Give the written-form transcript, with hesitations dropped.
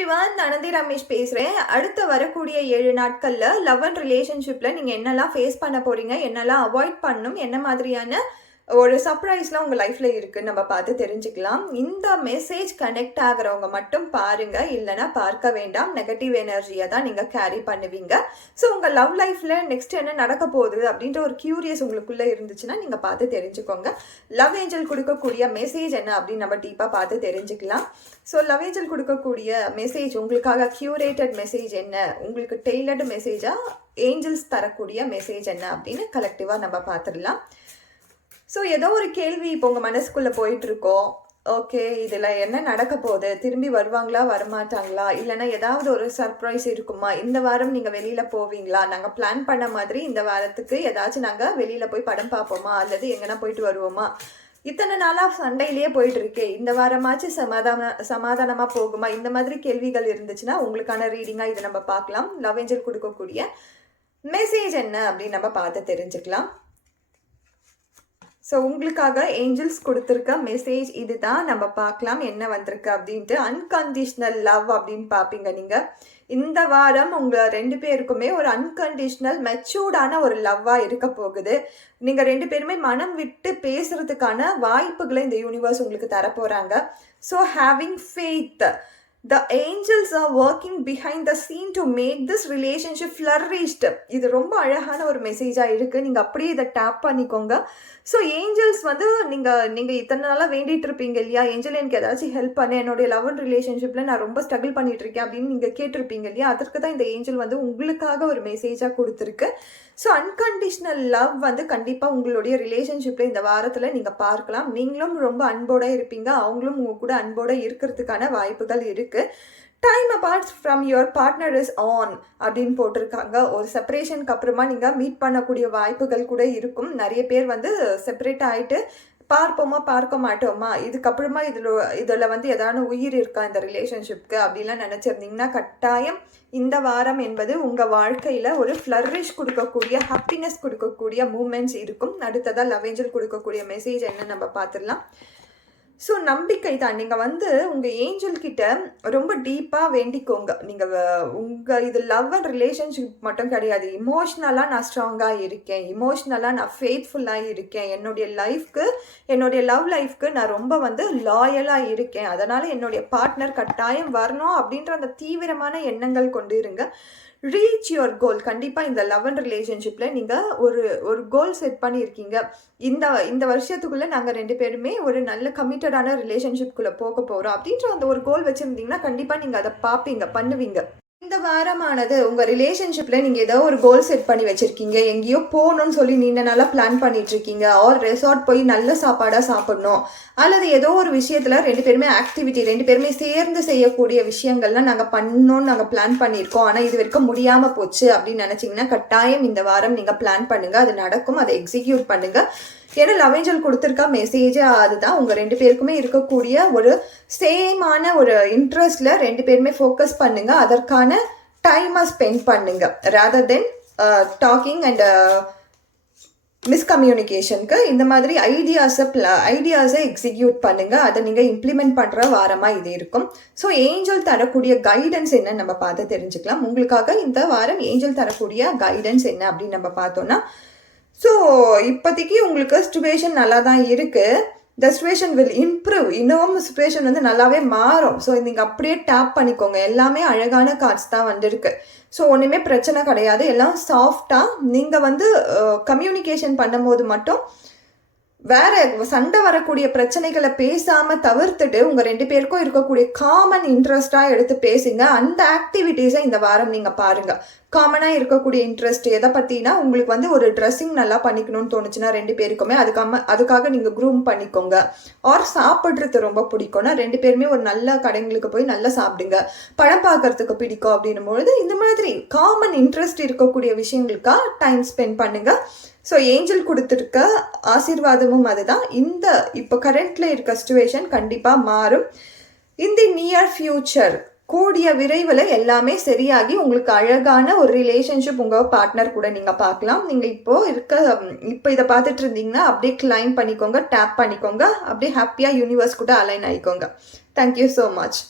Everyone, Ananthi Ramesh பேசுகிறேன். அடுத்து வரக்கூடிய 7 நாட்களில் லவ் அண்ட் ரிலேஷன்ஷிப்பில் நீங்கள் என்னெல்லாம் ஃபேஸ் பண்ண போகிறீங்க, என்னெல்லாம் அவாய்ட் பண்ணணும், என்ன மாதிரியான ஒரு சர்ப்ரைஸ்லாம் உங்கள் லைஃப்பில் இருக்குன்னு நம்ம பார்த்து தெரிஞ்சுக்கலாம். இந்த மெசேஜ் கனெக்ட் ஆகிறவங்க மட்டும் பாருங்கள், இல்லைனா பார்க்க வேண்டாம். நெகட்டிவ் எனர்ஜியை தான் நீங்கள் கேரி பண்ணுவீங்க. ஸோ உங்கள் லவ் லைஃப்பில் நெக்ஸ்ட் என்ன நடக்க போகுது அப்படின்ற ஒரு க்யூரியஸ் உங்களுக்குள்ளே இருந்துச்சுன்னா நீங்கள் பார்த்து தெரிஞ்சுக்கோங்க. லவ் ஏஞ்சல் கொடுக்கக்கூடிய மெசேஜ் என்ன அப்படின்னு நம்ம டீப்பாக பார்த்து தெரிஞ்சுக்கலாம். ஸோ லவ் ஏஞ்சல் கொடுக்கக்கூடிய மெசேஜ், உங்களுக்காக க்யூரேட்டட் மெசேஜ் என்ன, உங்களுக்கு டெய்லர்டு மெசேஜாக ஏஞ்சல்ஸ் தரக்கூடிய மெசேஜ் என்ன அப்படின்னு கலெக்டிவாக நம்ம பார்த்துடலாம். ஸோ ஏதோ ஒரு கேள்வி இப்போ உங்கள் மனசுக்குள்ளே போயிட்டுருக்கோம். ஓகே, இதில் என்ன நடக்க போகுது, திரும்பி வருவாங்களா வரமாட்டாங்களா, இல்லைனா ஏதாவது ஒரு சர்ப்ரைஸ் இருக்குமா, இந்த வாரம் நீங்கள் வெளியில் போவீங்களா, நாங்கள் பிளான் பண்ண மாதிரி இந்த வாரத்துக்கு ஏதாச்சும் நாங்கள் வெளியில் போய் படம் பார்ப்போமா, அல்லது எங்கன்னா போயிட்டு வருவோமா, இத்தனை நாளாக சண்டையிலேயே போயிட்டுருக்கே, இந்த வாரமாச்சு சமாதானமாக போகுமா, இந்த மாதிரி கேள்விகள் இருந்துச்சுன்னா உங்களுக்கான ரீடிங்காக இதை நம்ம பார்க்கலாம். லவ் ஏஞ்சல் கொடுக்கக்கூடிய மெசேஜ் என்ன அப்படின்னு நம்ம பார்த்து தெரிஞ்சுக்கலாம். ஸோ உங்களுக்காக ஏஞ்சல்ஸ் கொடுத்துருக்க மெசேஜ் இது தான். நம்ம பார்க்கலாம் என்ன வந்திருக்கு அப்படின்ட்டு. அன்கண்டிஷ்னல் லவ் அப்படின்னு பார்ப்பீங்க நீங்கள். இந்த வாரம் உங்கள் 2 பேருக்குமே ஒரு அன்கண்டிஷ்னல் மெச்சூர்டான ஒரு லவ்வாக இருக்க போகுது. நீங்கள் 2 பேருமே மனம் விட்டு பேசுகிறதுக்கான வாய்ப்புகளை இந்த யூனிவர்ஸ் உங்களுக்கு தரப்போகிறாங்க. So having faith, the angels are working behind the scene to make this relationship flourished. இது ரொம்ப அழகான ஒரு மெசேஜாக இருக்குது. நீங்கள் அப்படியே இதை டேப் பண்ணிக்கோங்க. ஸோ ஏஞ்சல்ஸ் வந்து நீங்கள் இத்தனை நாளாக வேண்டிகிட்டு இருப்பீங்க இல்லையா, ஏஞ்சல் எனக்கு ஏதாச்சும் ஹெல்ப் பண்ண, என்னுடைய லவ் அண்ட் ரிலேஷன்ஷிப்பில் நான் ரொம்ப ஸ்ட்ரகிள் பண்ணிகிட்டு இருக்கேன் அப்படின்னு நீங்கள் கேட்டிருப்பீங்க இல்லையா, அதற்கு தான் இந்த ஏஞ்சல் வந்து உங்களுக்காக ஒரு மெசேஜாக கொடுத்துருக்கு. ஸோ அன்கண்டிஷ்னல் லவ் வந்து கண்டிப்பாக உங்களுடைய ரிலேஷன்ஷிப்பில் இந்த வாரத்தில் நீங்கள் பார்க்கலாம். நீங்களும் ரொம்ப அன்போடு இருப்பீங்க, அவங்களும் உங்கள் கூட அன்போடு இருக்கிறதுக்கான வாய்ப்புகள் இருக்குது. Time apart from your partner is on அப்படின்னு போட்டிருக்காங்க. ஒரு செப்பரேஷனுக்கு அப்புறமா நீங்கள் மீட் பண்ணக்கூடிய வாய்ப்புகள் கூட இருக்கும். நிறைய பேர் வந்து செப்பரேட் ஆகிட்டு பார்ப்போமா பார்க்க மாட்டோமா, இதுக்கப்புறமா இதில் வந்து ஏதாவது உயிர் இருக்கா இந்த ரிலேஷன்ஷிப்க்கு அப்படின்லாம் நினச்சிருந்தீங்கன்னா கட்டாயம் இந்த வாரம் என்பது உங்கள் வாழ்க்கையில் ஒரு ஃப்ளரிஷ் கொடுக்கக்கூடிய, ஹாப்பினஸ் கொடுக்கக்கூடிய மூமெண்ட்ஸ் இருக்கும். அடுத்ததாக லவ் ஏஞ்சல் கொடுக்கக்கூடிய மெசேஜ் என்ன நம்ம பார்த்துடலாம். ஸோ நம்பிக்கை தான். நீங்கள் வந்து உங்கள் ஏஞ்சல் கிட்ட ரொம்ப டீப்பாக வேண்டிக்கோங்க. நீங்கள் இது லவ் அண்ட் ரிலேஷன்ஷிப் மட்டும் கிடையாது, இமோஷ்னலாக நான் ஸ்ட்ராங்காக இருக்கேன், இமோஷ்னலாக நான் ஃபெய்த்ஃபுல்லாக இருக்கேன், என்னுடைய லவ் லைஃப்க்கு நான் ரொம்ப வந்து லாயலாக இருக்கேன், அதனால் என்னுடைய பார்ட்னர் கட்டாயம் வரணும் அப்படின்ற அந்த தீவிரமான எண்ணங்கள் கொண்டு இருங்க. Reach your goal. கண்டிப்பாக இந்த லவ் அண்ட் ரிலேஷன்ஷிப்பில் நீங்கள் ஒரு கோல் செட் பண்ணியிருக்கீங்க. இந்த வருஷத்துக்குள்ளே நாங்கள் 2 பேருமே ஒரு நல்ல கமிட்டடான ரிலேஷன்ஷிப்குள்ளே போக போகிறோம் அப்படின்ற அந்த ஒரு கோல் வச்சுருந்தீங்கன்னா கண்டிப்பாக நீங்கள் அதை பார்ப்பீங்க, பண்ணுவீங்க. இந்த வாரமானது உங்கள் ரிலேஷன்ஷிப்பில் நீங்கள் ஏதோ ஒரு கோல் செட் பண்ணி வச்சுருக்கீங்க, எங்கேயோ போகணும்னு சொல்லி நீண்ட நாளாக பிளான் பண்ணிகிட்ருக்கீங்க, ஆர் ரெசார்ட் போய் நல்ல சாப்பாடாக சாப்பிட்ணும், அல்லது ஏதோ ஒரு விஷயத்தில் 2 பேருமே ஆக்டிவிட்டி, 2 பேருமே சேர்ந்து செய்யக்கூடிய விஷயங்கள்லாம் நாங்கள் பண்ணணும்னு நாங்கள் பிளான் பண்ணியிருக்கோம், ஆனால் இது வரைக்கும் முடியாமல் போச்சு அப்படின்னு நினச்சிங்கன்னா கட்டாயம் இந்த வாரம் நீங்கள் பிளான் பண்ணுங்கள், அது நடக்கும், அதை எக்ஸிக்யூட் பண்ணுங்கள். ஏன்னா லவ் ஏஞ்சல் கொடுத்துருக்க மெசேஜே அதுதான். உங்கள் 2 பேருக்குமே இருக்கக்கூடிய ஒரு சேமான ஒரு இன்ட்ரெஸ்டில் 2 பேருமே ஃபோக்கஸ் பண்ணுங்கள், அதற்கான டைமை ஸ்பெண்ட் பண்ணுங்கள், ரேதர் தென் டாக்கிங் அண்ட் மிஸ்கம்யூனிகேஷனுக்கு. இந்த மாதிரி ஐடியாஸை எக்ஸிக்யூட் பண்ணுங்கள், அதை நீங்கள் இம்ப்ளிமெண்ட் பண்ணுற வாரமாக இது இருக்கும். ஸோ ஏஞ்சல் தரக்கூடிய கைடன்ஸ் என்ன நம்ம பார்த்து தெரிஞ்சுக்கலாம். உங்களுக்காக இந்த வாரம் ஏஞ்சல் தரக்கூடிய கைடன்ஸ் என்ன அப்படின்னு நம்ம பார்த்தோன்னா, ஸோ இப்போதைக்கு உங்களுக்கு சிச்சுவேஷன் நல்லா தான் இருக்குது. The situation will improve. இன்னும் சிச்சுவேஷன் வந்து நல்லாவே மாறும். ஸோ நீங்கள் அப்படியே டேப் பண்ணிக்கோங்க. எல்லாமே அழகான கார்ட்ஸ் தான் வந்திருக்கு. ஸோ ஒன்றுமே பிரச்சனை கிடையாது, எல்லாம் சாஃப்டாக. நீங்கள் வந்து கம்யூனிகேஷன் பண்ணும்போது மட்டும் வேற சண்டை வரக்கூடிய பிரச்சனைகளை பேசாமல் தவிர்த்துட்டு உங்கள் 2 பேருக்கும் இருக்கக்கூடிய காமன் இன்ட்ரெஸ்டாக எடுத்து பேசுங்க. அந்த ஆக்டிவிட்டீஸை இந்த வாரம் நீங்கள் பாருங்கள். காமனாக இருக்கக்கூடிய இன்ட்ரெஸ்ட் எதை பற்றினா, உங்களுக்கு வந்து ஒரு ட்ரெஸ்ஸிங் நல்லா பண்ணிக்கணும்னு தோணுச்சுன்னா 2 பேருக்குமே அதுக்காக நீங்கள் க்ரூம் பண்ணிக்கோங்க. ஆர் சாப்பிட்றது ரொம்ப பிடிக்கும்னா 2 பேருமே ஒரு நல்ல கடைங்களுக்கு போய் நல்லா சாப்பிடுங்க. படம் பார்க்கறதுக்கு பிடிக்கும் அப்படின்னும் பொழுது இந்த மாதிரி காமன் இன்ட்ரெஸ்ட் இருக்கக்கூடிய விஷயங்களுக்காக டைம் ஸ்பெண்ட் பண்ணுங்கள். ஸோ ஏஞ்சல் கொடுத்துருக்க ஆசீர்வாதமும் அதுதான். இப்போ கரண்ட்டில் இருக்க சிச்சுவேஷன் கண்டிப்பாக மாறும். இந்த நியர் ஃபியூச்சர் கூடிய விரைவில் எல்லாமே சரியாகி உங்களுக்கு அழகான ஒரு ரிலேஷன்ஷிப் உங்கள் பார்ட்னர் கூட நீங்கள் பார்க்கலாம். நீங்கள் இப்போ இதை பார்த்துட்டு இருந்தீங்கன்னா அப்படியே கிளைம் பண்ணிக்கோங்க, டேப் பண்ணிக்கோங்க, அப்படியே ஹாப்பியாக யூனிவர்ஸ் கூட அலைன் ஆகிக்கோங்க. Thank you so much.